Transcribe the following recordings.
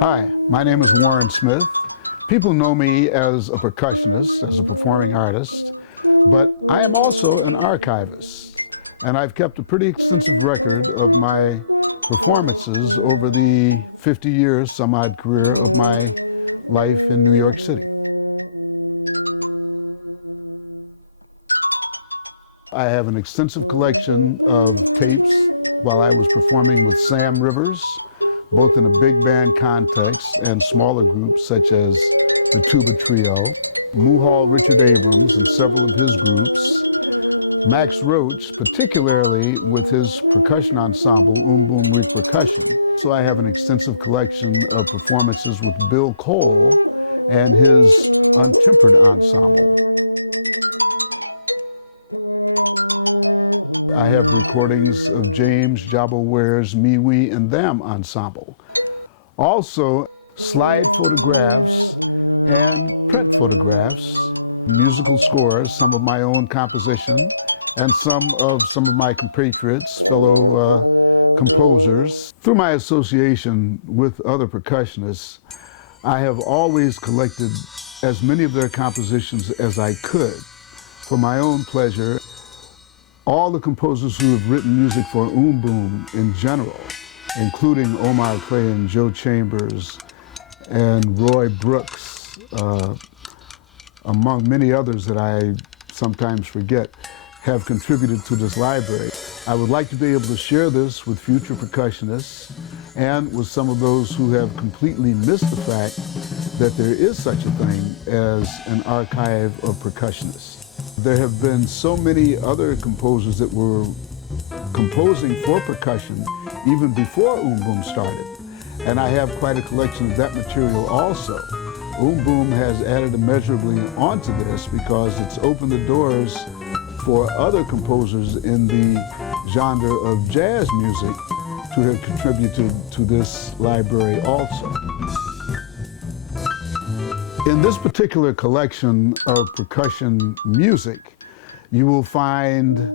Hi, my name is Warren Smith. People know me as a percussionist, as a performing artist, but I am also an archivist, and I've kept a pretty extensive record of my performances over the 50 years, some odd career of my life in New York City. I have an extensive collection of tapes while I was performing with Sam Rivers, both in a big band context and smaller groups such as the Tuba Trio, Muhal Richard Abrams and several of his groups, Max Roach, particularly with his percussion ensemble, Boom Reek Percussion. So I have an extensive collection of performances with Bill Cole and his Untempered Ensemble. I have recordings of James Jabbo Ware's Me, We, and Them ensemble. Also, slide photographs and print photographs, musical scores, some of my own composition, and some of my compatriots, fellow composers. Through my association with other percussionists, I have always collected as many of their compositions as I could for my own pleasure. All the composers who have written music for Boom in general, including Omar Clay and Joe Chambers and Roy Brooks, among many others that I sometimes forget, have contributed to this library. I would like to be able to share this with future percussionists and with some of those who have completely missed the fact that there is such a thing as an archive of percussionists. There have been so many other composers that were composing for percussion even before Boom started. And I have quite a collection of that material also. Boom has added immeasurably onto this because it's opened the doors for other composers in the genre of jazz music to have contributed to this library also. In this particular collection of percussion music, you will find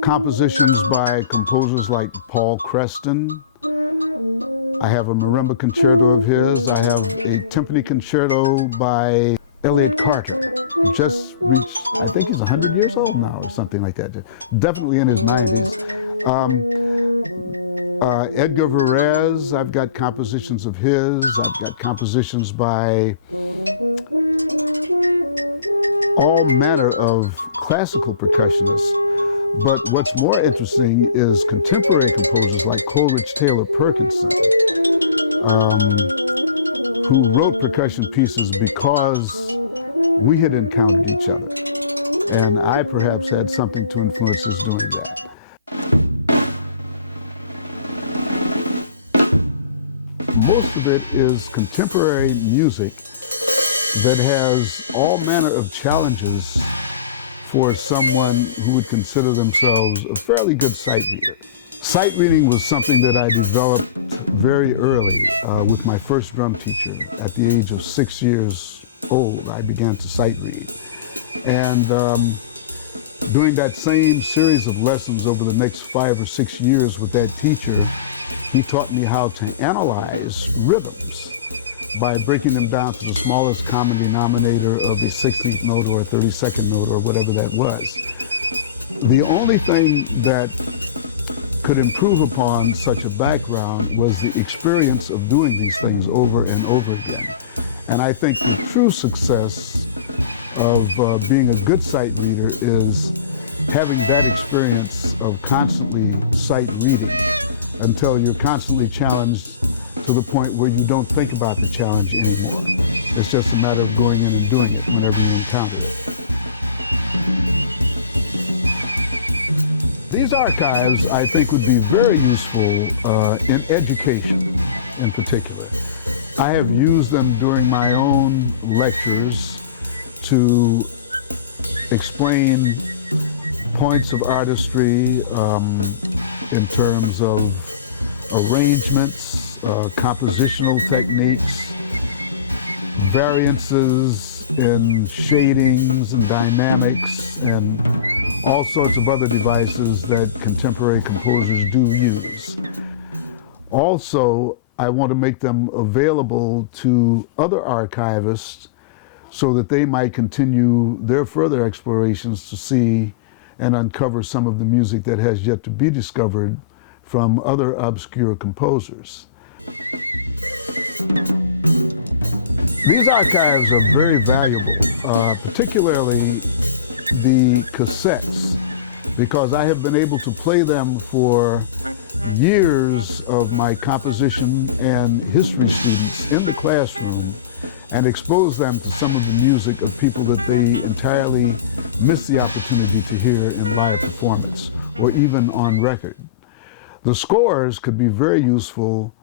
compositions by composers like Paul Creston. I have a marimba concerto of his. I have a timpani concerto by Elliott Carter. Just reached, I think he's 100 years old now or something like that. Definitely in his 90s. Edgar Varese, I've got compositions of his. I've got compositions by all manner of classical percussionists. But what's more interesting is contemporary composers like Coleridge Taylor Perkinson, who wrote percussion pieces because we had encountered each other. And I perhaps had something to influence his doing that. Most of it is contemporary music that has all manner of challenges for someone who would consider themselves a fairly good sight reader. Sight reading was something that I developed very early with my first drum teacher. At the age of 6 years old, I began to sight read. And during that same series of lessons over the next 5 or 6 years with that teacher, he taught me how to analyze rhythms by breaking them down to the smallest common denominator of a 16th note or a 32nd note or whatever that was. The only thing that could improve upon such a background was the experience of doing these things over and over again. And I think the true success of being a good sight reader is having that experience of constantly sight reading until you're constantly challenged to the point where you don't think about the challenge anymore. It's just a matter of going in and doing it whenever you encounter it. These archives, I think, would be very useful in education in particular. I have used them during my own lectures to explain points of artistry in terms of arrangements, compositional techniques, variances in shadings and dynamics, and all sorts of other devices that contemporary composers do use. Also, I want to make them available to other archivists so that they might continue their further explorations to see and uncover some of the music that has yet to be discovered from other obscure composers. These archives are very valuable, particularly the cassettes, because I have been able to play them for years of my composition and history students in the classroom and expose them to some of the music of people that they entirely miss the opportunity to hear in live performance or even on record. The scores could be very useful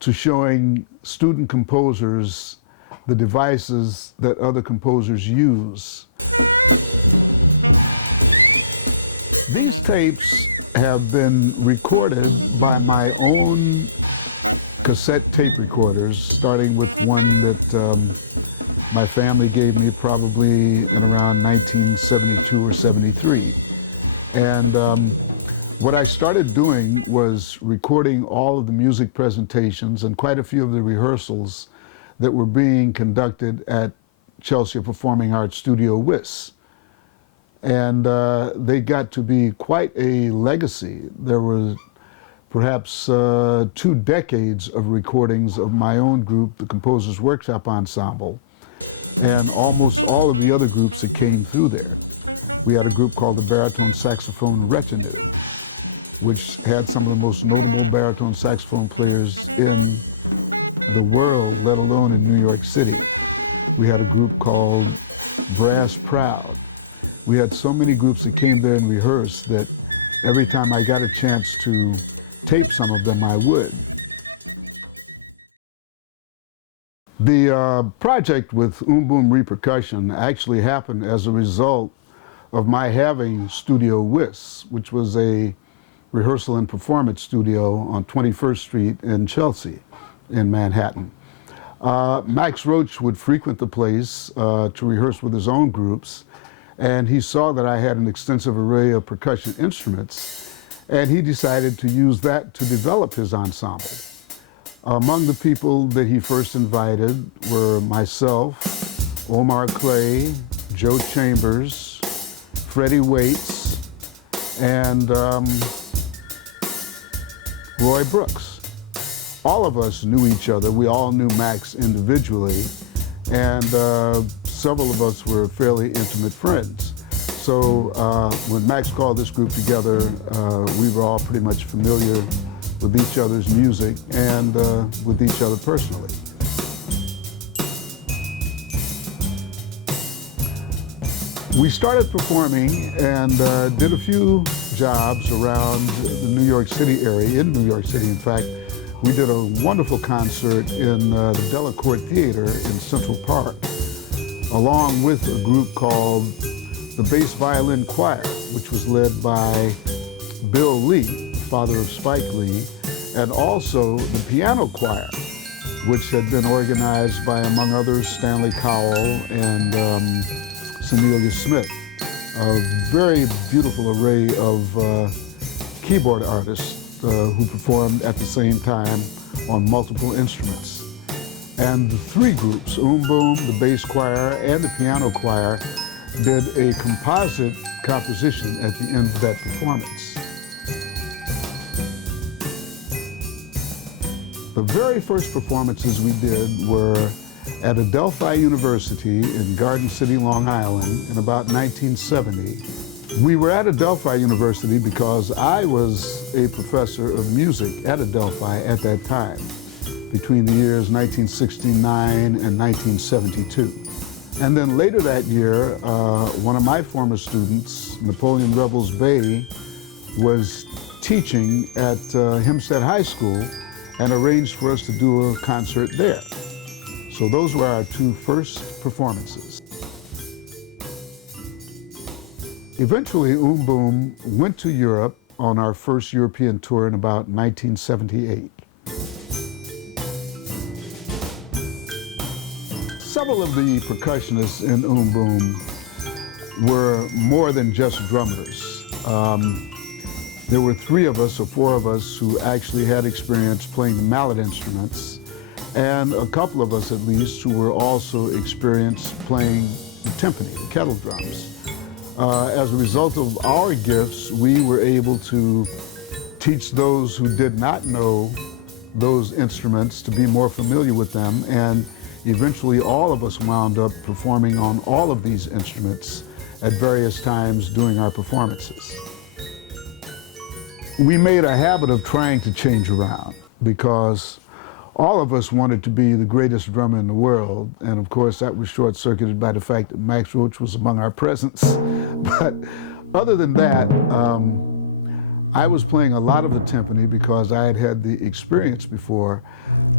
to showing student composers the devices that other composers use. These tapes have been recorded by my own cassette tape recorders, starting with one that my family gave me probably in around 1972 or 73. And what I started doing was recording all of the music presentations and quite a few of the rehearsals that were being conducted at Chelsea Performing Arts Studio WIS. And they got to be quite a legacy. There were perhaps 2 decades of recordings of my own group, the Composers Workshop Ensemble, and almost all of the other groups that came through there. We had a group called the Baritone Saxophone Retinue, which had some of the most notable baritone saxophone players in the world, let alone in New York City. We had a group called Brass Proud. We had so many groups that came there and rehearsed that every time I got a chance to tape some of them, I would. The project with Boom Repercussion actually happened as a result of my having Studio WIS, which was a rehearsal and performance studio on 21st Street in Chelsea, in Manhattan. Max Roach would frequent the place to rehearse with his own groups, and he saw that I had an extensive array of percussion instruments, and he decided to use that to develop his ensemble. Among the people that he first invited were myself, Omar Clay, Joe Chambers, Freddie Waits, and Roy Brooks. All of us knew each other. We all knew Max individually, and several of us were fairly intimate friends. So when Max called this group together, we were all pretty much familiar with each other's music and with each other personally. We started performing and did a few jobs around the New York City area, in New York City, in fact. We did a wonderful concert in the Delacorte Theater in Central Park, along with a group called the Bass Violin Choir, which was led by Bill Lee, father of Spike Lee, and also the Piano Choir, which had been organized by, among others, Stanley Cowell and Senelia Smith. A very beautiful array of keyboard artists who performed at the same time on multiple instruments. And the 3 groups, Boom, the bass choir, and the piano choir, did a composite composition at the end of that performance. The very first performances we did were at Adelphi University in Garden City, Long Island in about 1970. We were at Adelphi University because I was a professor of music at Adelphi at that time, between the years 1969 and 1972. And then later that year, one of my former students, Napoleon Rebels Bay, was teaching at Hempstead High School and arranged for us to do a concert there. So those were our 2 first performances. Eventually, Boom went to Europe on our first European tour in about 1978. Several of the percussionists in Boom were more than just drummers. There were 3 of us or 4 of us who actually had experience playing the mallet instruments, and a couple of us at least who were also experienced playing the timpani, the kettle drums. As a result of our gifts, we were able to teach those who did not know those instruments to be more familiar with them, and eventually all of us wound up performing on all of these instruments at various times during our performances. We made a habit of trying to change around because all of us wanted to be the greatest drummer in the world, and of course that was short-circuited by the fact that Max Roach was among our presence. But other than that, I was playing a lot of the timpani because I had had the experience before,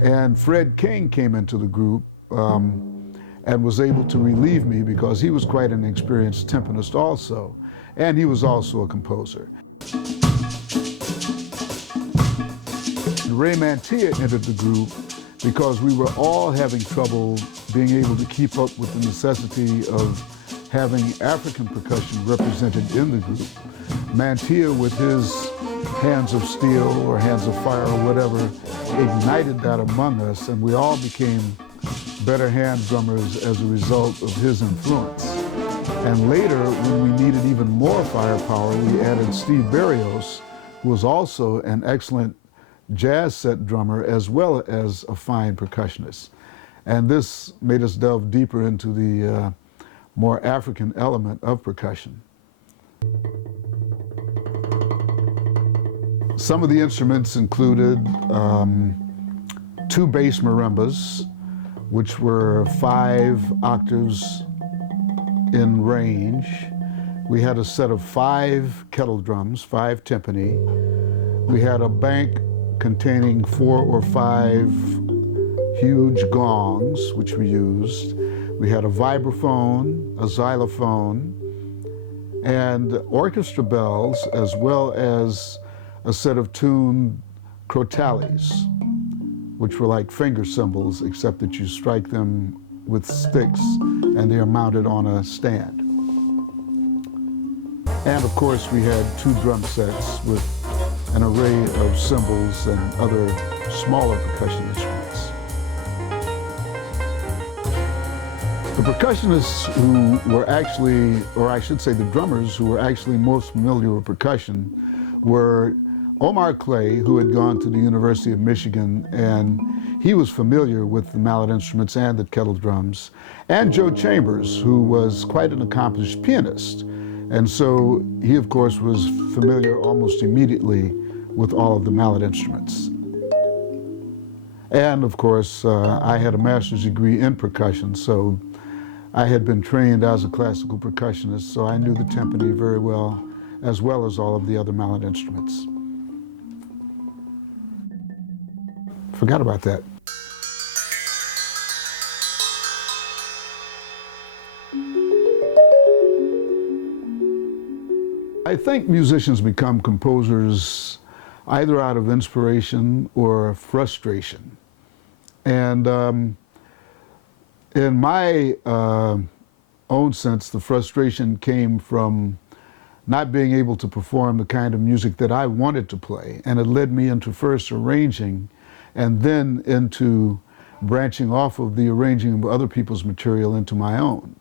and Fred King came into the group and was able to relieve me because he was quite an experienced timpanist also, and he was also a composer. Ray Mantia entered the group because we were all having trouble being able to keep up with the necessity of having African percussion represented in the group. Mantia, with his hands of steel or hands of fire or whatever, ignited that among us, and we all became better hand drummers as a result of his influence. And later, when we needed even more firepower, we added Steve Berrios, who was also an excellent jazz set drummer as well as a fine percussionist. And this made us delve deeper into the more African element of percussion. Some of the instruments included 2 bass marimbas, which were 5 octaves in range. We had a set of 5 kettle drums, 5 timpani. We had a bank containing 4 or 5 huge gongs, which we used. We had a vibraphone, a xylophone, and orchestra bells, as well as a set of tuned crotales, which were like finger cymbals, except that you strike them with sticks and they are mounted on a stand. And of course, we had 2 drum sets with an array of cymbals and other smaller percussion instruments. The percussionists who were actually, or I should say the drummers who were actually most familiar with percussion were Omar Clay, who had gone to the University of Michigan, and he was familiar with the mallet instruments and the kettle drums, and Joe Chambers, who was quite an accomplished pianist. And so he, of course, was familiar almost immediately with all of the mallet instruments. And of course, I had a master's degree in percussion, so I had been trained as a classical percussionist, so I knew the timpani very well as all of the other mallet instruments. Forgot about that. I think musicians become composers either out of inspiration or frustration. And in my own sense, the frustration came from not being able to perform the kind of music that I wanted to play. And it led me into first arranging and then into branching off of the arranging of other people's material into my own.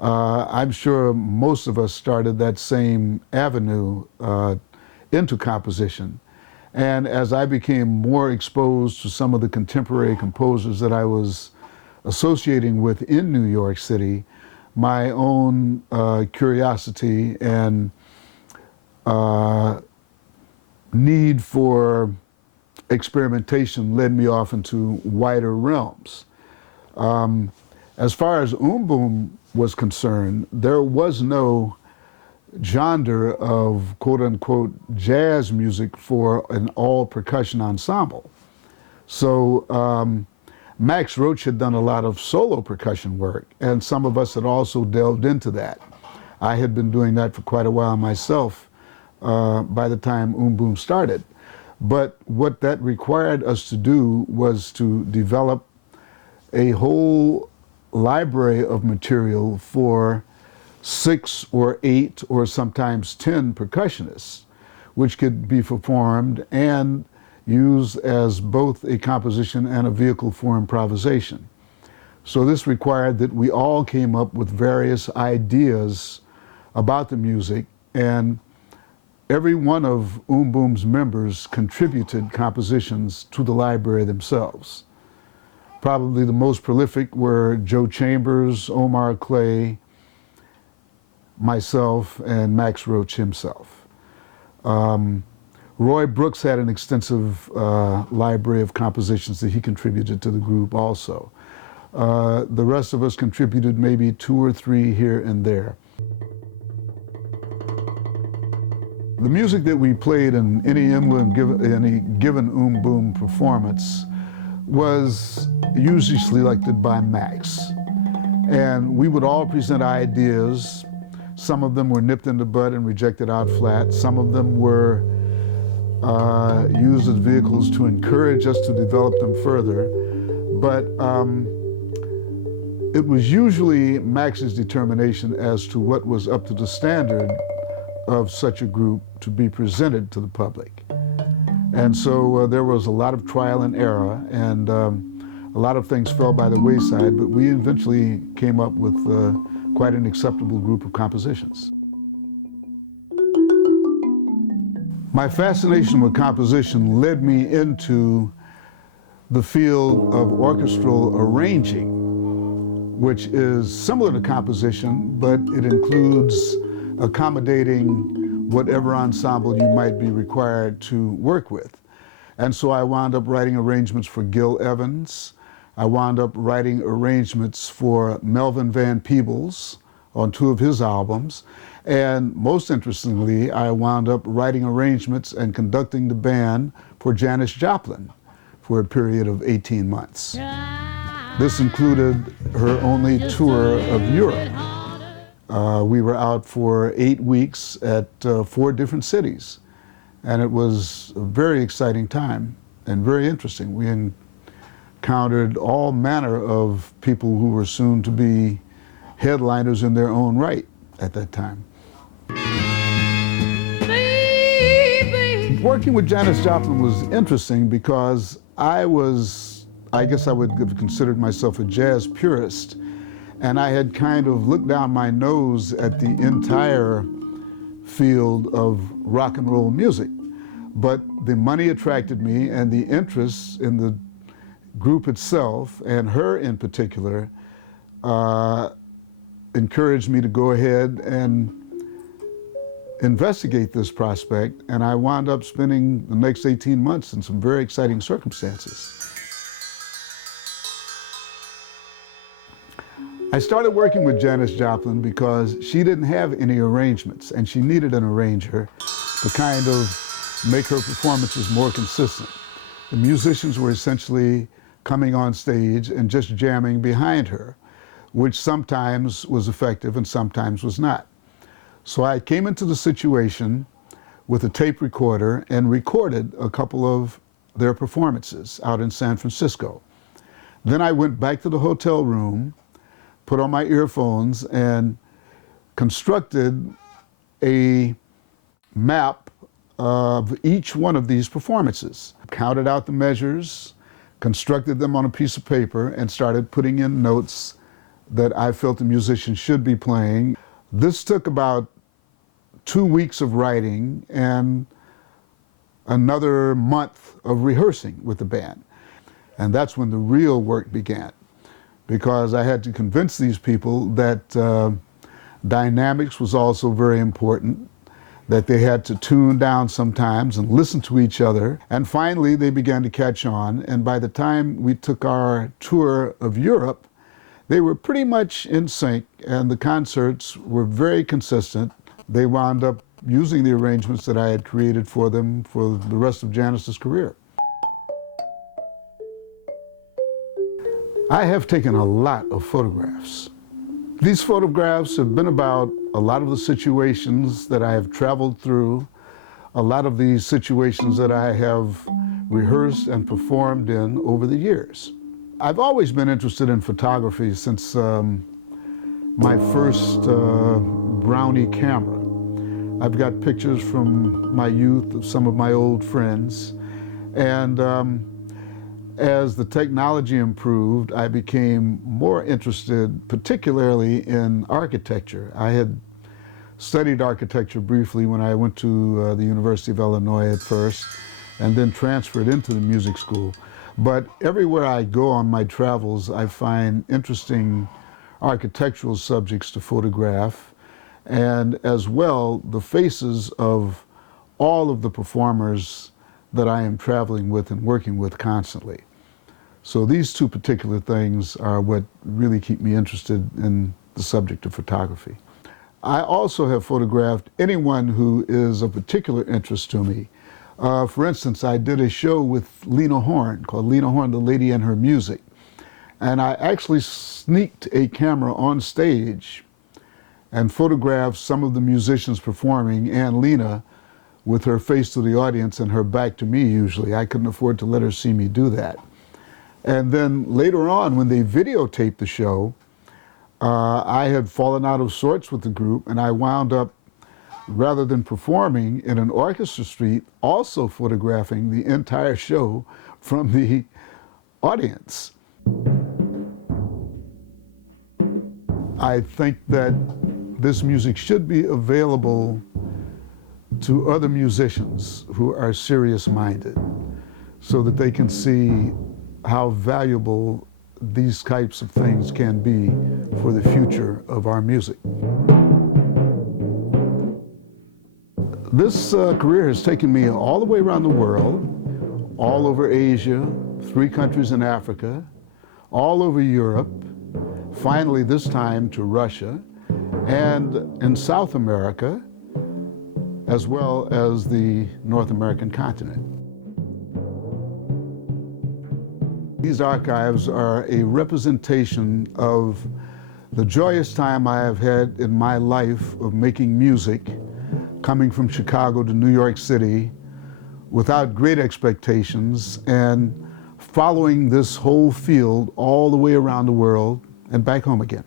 I'm sure most of us started that same avenue into composition. And as I became more exposed to some of the contemporary composers that I was associating with in New York City, my own curiosity and need for experimentation led me off into wider realms. As far as Boom was concerned, there was no genre of quote-unquote jazz music for an all-percussion ensemble. So Max Roach had done a lot of solo percussion work, and some of us had also delved into that. I had been doing that for quite a while myself by the time Boom started. But what that required us to do was to develop a whole library of material for 6 or 8 or sometimes 10 percussionists, which could be performed and used as both a composition and a vehicle for improvisation. So this required that we all came up with various ideas about the music, and every one of Boom's members contributed compositions to the library themselves. Probably the most prolific were Joe Chambers, Omar Clay, myself, and Max Roach himself. Roy Brooks had an extensive library of compositions that he contributed to the group also. The rest of us contributed maybe 2 or 3 here and there. The music that we played in any given Boom performance was usually selected by Max. And we would all present ideas. Some of them were nipped in the bud and rejected out flat. Some of them were used as vehicles to encourage us to develop them further. But it was usually Max's determination as to what was up to the standard of such a group to be presented to the public. And so there was a lot of trial and error, and a lot of things fell by the wayside, but we eventually came up with quite an acceptable group of compositions. My fascination with composition led me into the field of orchestral arranging, which is similar to composition, but it includes accommodating whatever ensemble you might be required to work with. And so I wound up writing arrangements for Gil Evans. I wound up writing arrangements for Melvin Van Peebles on 2 of his albums. And most interestingly, I wound up writing arrangements and conducting the band for Janis Joplin for a period of 18 months. This included her only tour of Europe. We were out for 8 weeks at 4 different cities, and it was a very exciting time and very interesting. We encountered all manner of people who were soon to be headliners in their own right at that time. Working with Janis Joplin was interesting because I guess I would have considered myself a jazz purist, and I had kind of looked down my nose at the entire field of rock and roll music. But the money attracted me, and the interest in the group itself, and her in particular, encouraged me to go ahead and investigate this prospect, and I wound up spending the next 18 months in some very exciting circumstances. I started working with Janis Joplin because she didn't have any arrangements, and she needed an arranger to kind of make her performances more consistent. The musicians were essentially coming on stage and just jamming behind her, which sometimes was effective and sometimes was not. So I came into the situation with a tape recorder and recorded a couple of their performances out in San Francisco. Then I went back to the hotel room, put on my earphones, and constructed a map of each one of these performances. Counted out the measures, constructed them on a piece of paper, and started putting in notes that I felt the musician should be playing. This took about 2 weeks of writing and another month of rehearsing with the band. And that's when the real work began, because I had to convince these people that dynamics was also very important, that they had to tune down sometimes and listen to each other. And finally, they began to catch on. And by the time we took our tour of Europe, they were pretty much in sync, and the concerts were very consistent. They wound up using the arrangements that I had created for them for the rest of Janis's career. I have taken a lot of photographs. These photographs have been about a lot of the situations that I have traveled through, a lot of the situations that I have rehearsed and performed in over the years. I've always been interested in photography since my first Brownie camera. I've got pictures from my youth of some of my old friends. And as the technology improved, I became more interested particularly in architecture. I had studied architecture briefly when I went to the University of Illinois at first, and then transferred into the music school. But everywhere I go on my travels, I find interesting architectural subjects to photograph, and as well the faces of all of the performers that I am traveling with and working with constantly. So these two particular things are what really keep me interested in the subject of photography. I also have photographed anyone who is of particular interest to me. For instance, I did a show with Lena Horne called Lena Horne, the Lady and Her Music. And I actually sneaked a camera on stage and photographed some of the musicians performing and Lena with her face to the audience and her back to me usually. I couldn't afford to let her see me do that. And then later on, when they videotaped the show, I had fallen out of sorts with the group, and I wound up, rather than performing in an orchestra suite, also photographing the entire show from the audience. I think that this music should be available to other musicians who are serious-minded so that they can see how valuable these types of things can be for the future of our music. This career has taken me all the way around the world, all over Asia, 3 countries in Africa, all over Europe, finally this time to Russia, and in South America, as well as the North American continent. These archives are a representation of the joyous time I have had in my life of making music, coming from Chicago to New York City without great expectations and following this whole field all the way around the world and back home again.